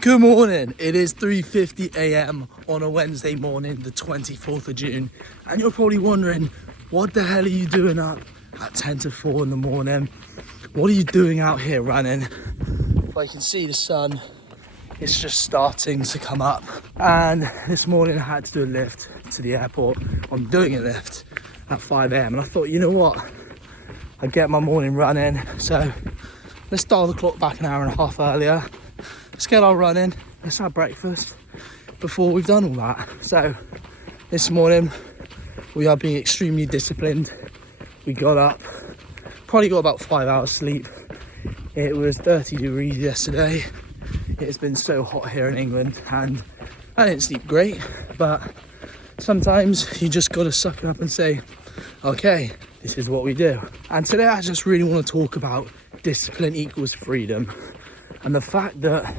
Good morning, it is 3:50 a.m. on a Wednesday morning, the 24th of June, and you're probably wondering, what the hell are you doing up at 10 to 4 in the morning? What are you doing out here running? Well, you can see the sun, it's just starting to come up, and this morning I had to do a lift to the airport. I'm doing a lift at 5 a.m. and I thought, you know what, I'd get my morning running, so let's dial the clock back an hour and a half earlier. Let's get our running, let's have breakfast before we've done all that. So this morning we are being extremely disciplined. We got up, probably got about 5 hours sleep. It was 30 degrees yesterday. It's been so hot here in England and I didn't sleep great, but sometimes you just gotta suck it up and say, okay, this is what we do. And today I just really want to talk about discipline equals freedom. And the fact that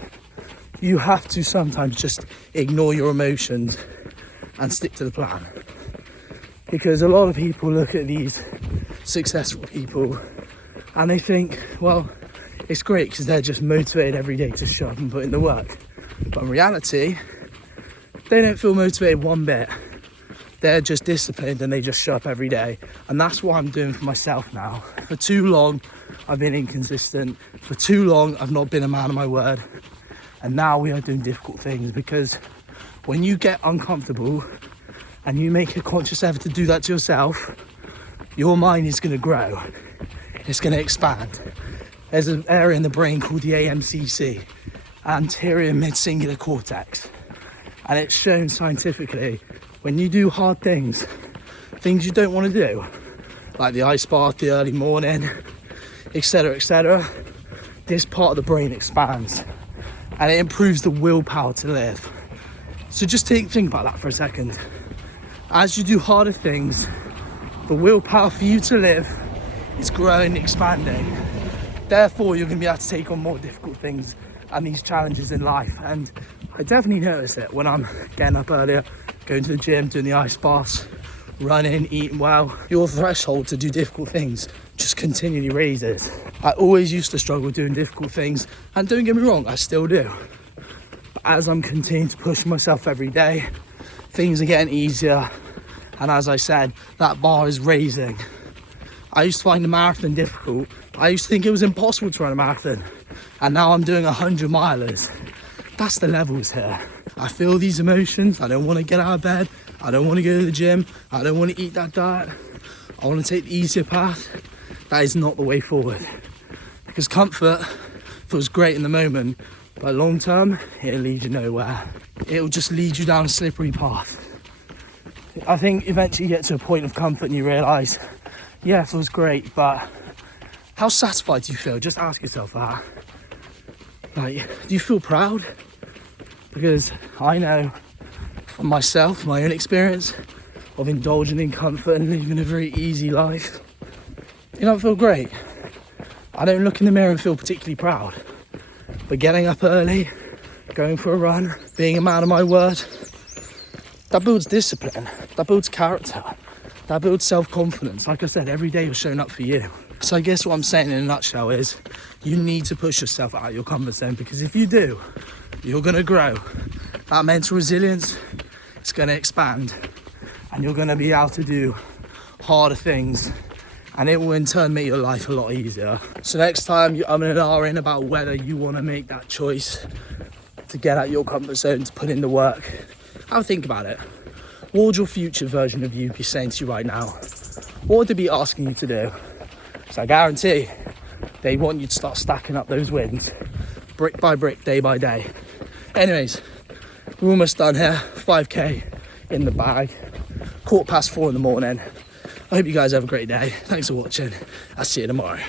you have to sometimes just ignore your emotions and stick to the plan. Because a lot of people look at these successful people and they think, well, it's great because they're just motivated every day to show up and put in the work. But in reality, they don't feel motivated one bit. They're just disciplined and they just show up every day. And that's what I'm doing for myself now. For too long, I've been inconsistent. For too long, I've not been a man of my word. And now we are doing difficult things, because when you get uncomfortable and you make a conscious effort to do that to yourself, your mind is going to grow. It's going to expand. There's an area in the brain called the AMCC, anterior mid-cingulate cortex. And it's shown scientifically, when you do hard things you don't want to do, like the ice bath, the early morning, etc., this part of the brain expands and it improves the willpower to live. So just think about that for a second. As you do harder things, the willpower for you to live is growing, expanding. Therefore, you're going to be able to take on more difficult things and these challenges in life. And I definitely notice it when I'm getting up earlier, going to the gym, doing the ice baths, running, eating well. Your threshold to do difficult things just continually raises. I always used to struggle doing difficult things, and don't get me wrong, I still do. But as I'm continuing to push myself every day, things are getting easier. And as I said, that bar is raising. I used to find the marathon difficult. I used to think it was impossible to run a marathon. And now I'm doing 100 milers. That's the levels here. I feel these emotions. I don't want to get out of bed. I don't want to go to the gym. I don't want to eat that diet. I want to take the easier path. That is not the way forward. Because comfort feels great in the moment, but long term, it'll lead you nowhere. It'll just lead you down a slippery path. I think eventually you get to a point of comfort and you realise, yeah, it feels great, but how satisfied do you feel? Just ask yourself that. Like, do you feel proud? Because I know from myself, my own experience of indulging in comfort and living a very easy life, you don't feel great. I don't look in the mirror and feel particularly proud. But getting up early, going for a run, being a man of my word, that builds discipline, that builds character, that builds self-confidence. Like I said, every day you're showing up for you. So I guess what I'm saying in a nutshell is, you need to push yourself out of your comfort zone, because if you do, you're going to grow. That mental resilience is going to expand, and you're going to be able to do harder things, and it will in turn make your life a lot easier. So next time you're umming and ahhing about whether you want to make that choice to get out your comfort zone, to put in the work, have a think about it. What would your future version of you be saying to you right now? What would they be asking you to do? So I guarantee they want you to start stacking up those wins, brick by brick, day by day. Anyways, we're almost done here. 5k in the bag, 4:15 in the morning. I hope you guys have a great day. Thanks for watching. I'll see you tomorrow.